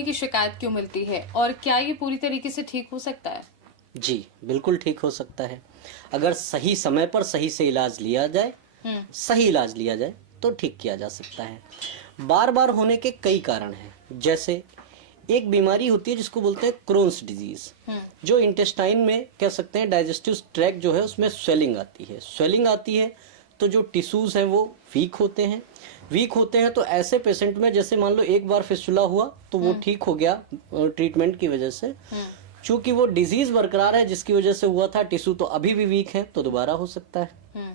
होने की शिकायत क्यों मिलती है और क्या ये पूरी तरीके से ठीक हो सकता है? जी बिल्कुल ठीक हो सकता है। अगर सही समय पर सही से इलाज लिया जाए, सही इलाज लिया जाए तो ठीक किया जा सकता है। बार बार होने के कई कारण हैं। जैसे एक बीमारी होती है जिसको बोलते हैं क्रोन्स डिजीज, जो इंटेस्टाइन में कह सकते हैं डाइजेस्टिव ट्रैक्ट जो है उसमें स्वेलिंग आती है। स्वेलिंग आती है तो जो टिश्यूज हैं वो वीक होते हैं। वीक होते हैं तो ऐसे पेशेंट में, जैसे मान लो एक बार फिस्टुला हुआ तो वो ठीक हो गया ट्रीटमेंट की वजह से, चूंकि वो डिजीज बरकरार है जिसकी वजह से हुआ था, टिश्यू तो अभी भी वीक है तो दोबारा हो सकता है।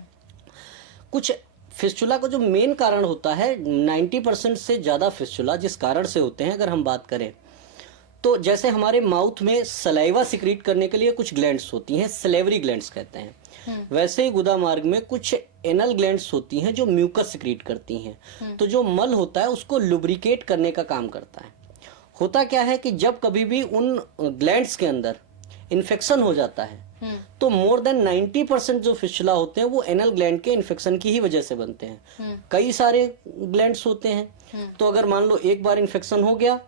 कुछ फिस्टुला का जो मेन कारण होता है, 90% से ज्यादा फिस्टुला जिस कारण से होते हैं, अगर हम बात करें तो जैसे हमारे माउथ में सलाइवा सिक्रीट करने के लिए कुछ ग्लैंड्स होती हैं, सलेवरी ग्लैंड्स कहते हैं। वैसे ही गुदा मार्ग में कुछ एनल ग्लैंड्स होती हैं जो म्यूकस सिक्रीट करती हैं। तो जो मल होता है उसको लुब्रिकेट करने का काम करता है। होता क्या है कि जब कभी भी उन ग्लैंड्स के अंदर इन्फेक्शन हो जाता है तो मोर देन 90% जो फिस्टुला होते हैं वो एनल ग्लैंड के इन्फेक्शन की ही वजह से बनते हैं। कई सारे ग्लैंड्स होते हैं, तो अगर मान लो एक बार इन्फेक्शन हो गया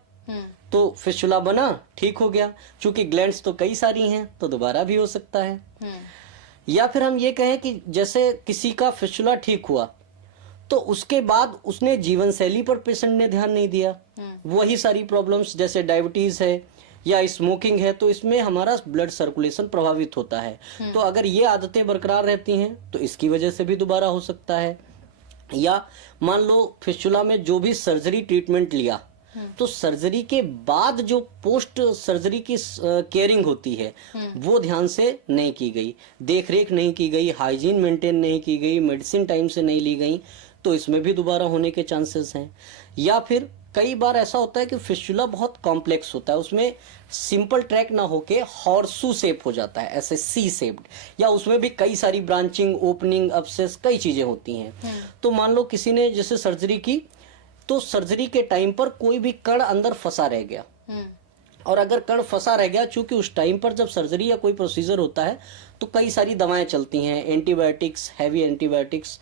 तो फिस्टुला बना, ठीक हो गया। चूंकि ग्लैंड्स तो कई सारी हैं तो दोबारा भी हो सकता है। या फिर हम ये कहें कि जैसे किसी का फिस्टुला ठीक हुआ तो उसके बाद उसने जीवन शैली पर पेशेंट ने ध्यान नहीं दिया, वही सारी प्रॉब्लम्स जैसे डायबिटीज है या स्मोकिंग है, तो इसमें हमारा ब्लड सर्कुलेशन प्रभावित होता है। तो अगर ये आदतें बरकरार रहती हैं तो इसकी वजह से भी दोबारा हो सकता है। या मान लो फिस्टुला में जो भी सर्जरी ट्रीटमेंट लिया तो सर्जरी के बाद जो पोस्ट सर्जरी की केयरिंग होती है वो ध्यान से नहीं की गई, देख रेख नहीं की गई, हाइजीन मेंटेन नहीं की गई, मेडिसिन टाइम से नहीं ली गई, तो इसमें भी दोबारा होने के चांसेस हैं। या फिर कई बार ऐसा होता है कि फिस्टुला बहुत कॉम्प्लेक्स होता है, उसमें सिंपल ट्रैक ना होके हॉर्सू शेप हो जाता है, ऐसे सी शेप्ड, या उसमें भी कई सारी ब्रांचिंग, ओपनिंग, अब्सेस, कई चीजें होती हैं। तो मान लो किसी ने जैसे सर्जरी की तो सर्जरी के टाइम पर कोई भी कण अंदर फंसा रह गया, और अगर कण फंसा रह गया, चूंकि उस टाइम पर जब सर्जरी या कोई प्रोसीजर होता है तो कई सारी दवाएं चलती हैं, एंटीबायोटिक्स, हैवी एंटीबायोटिक्स,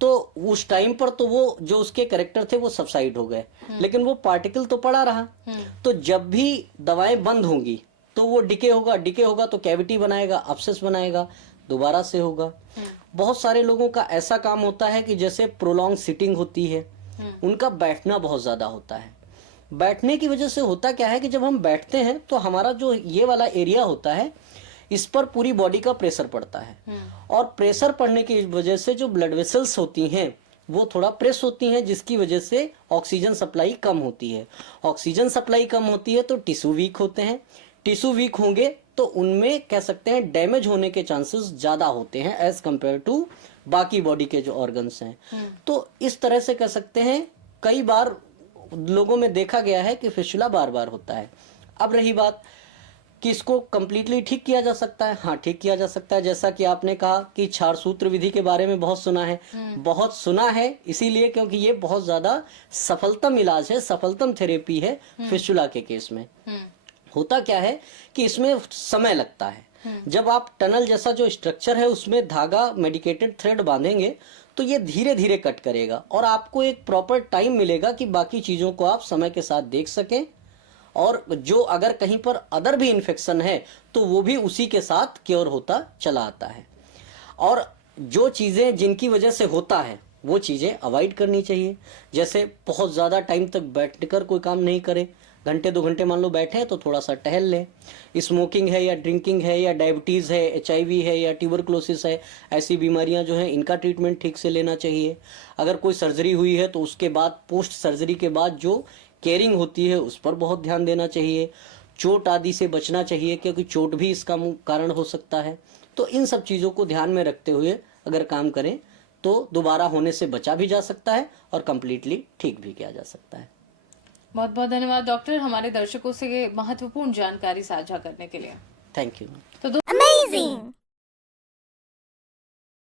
तो उस टाइम पर तो वो जो उसके कैरेक्टर थे वो सबसाइड हो गए, लेकिन वो पार्टिकल तो पड़ा रहा। तो जब भी दवाएं बंद होंगी तो वो डिके होगा, डिके होगा तो कैविटी बनाएगा, अब्सेस बनाएगा, दोबारा से होगा। बहुत सारे लोगों का ऐसा काम होता है कि जैसे प्रोलॉन्ग सिटिंग होती है, उनका बैठना बहुत ज्यादा होता है। बैठने की वजह से होता क्या है कि जब हम बैठते हैं तो हमारा जो ये वाला एरिया होता है इस पर पूरी बॉडी का प्रेशर पड़ता है, और प्रेशर पड़ने की वजह से जो ब्लड वेसल्स होती हैं वो थोड़ा प्रेस होती हैं, जिसकी वजह से ऑक्सीजन सप्लाई कम होती है। ऑक्सीजन सप्लाई कम होती है तो टिश्यू वीक होते हैं, टिश्यू वीक होंगे तो उनमें कह सकते हैं डैमेज होने के चांसेस ज्यादा होते हैं एज कंपेयर टू बाकी बॉडी के जो ऑर्गन्स हैं। तो इस तरह से कह सकते हैं कई बार लोगों में देखा गया है कि फिस्टुला बार बार होता है। अब रही बात कि इसको कंप्लीटली ठीक किया जा सकता है, हाँ ठीक किया जा सकता है। जैसा कि आपने कहा कि क्षार सूत्र विधि के बारे में बहुत सुना है, बहुत सुना है इसीलिए क्योंकि ये बहुत ज्यादा सफलतम इलाज है, सफलतम थेरेपी है फिस्टुला के केस में। होता क्या है कि इसमें समय लगता है। जब आप टनल जैसा जो स्ट्रक्चर है उसमें धागा मेडिकेटेड थ्रेड बांधेंगे तो ये धीरे धीरे कट करेगा, और आपको एक प्रॉपर टाइम मिलेगा कि बाकी चीजों को आप समय के साथ देख सकें, और जो अगर कहीं पर अदर भी इन्फेक्शन है तो वो भी उसी के साथ क्योर होता चला आता है। और जो चीजें जिनकी वजह से होता है वो चीजें अवॉइड करनी चाहिए। जैसे बहुत ज्यादा टाइम तक बैठकर कोई काम नहीं करे, घंटे 2 घंटे मान लो बैठे तो थोड़ा सा टहल लें। स्मोकिंग है या ड्रिंकिंग है या डायबिटीज है, HIV है या ट्यूबरक्लोसिस है, ऐसी बीमारियां जो हैं इनका ट्रीटमेंट ठीक से लेना चाहिए। अगर कोई सर्जरी हुई है तो उसके बाद पोस्ट सर्जरी के बाद जो केयरिंग होती है उस पर बहुत ध्यान देना चाहिए। चोट आदि से बचना चाहिए क्योंकि चोट भी इसका कारण हो सकता है। तो इन सब चीज़ों को ध्यान में रखते हुए अगर काम करें तो दोबारा होने से बचा भी जा सकता है और कंप्लीटली ठीक भी किया जा सकता है। बहुत बहुत धन्यवाद डॉक्टर, हमारे दर्शकों से महत्वपूर्ण जानकारी साझा करने के लिए। Thank you. तो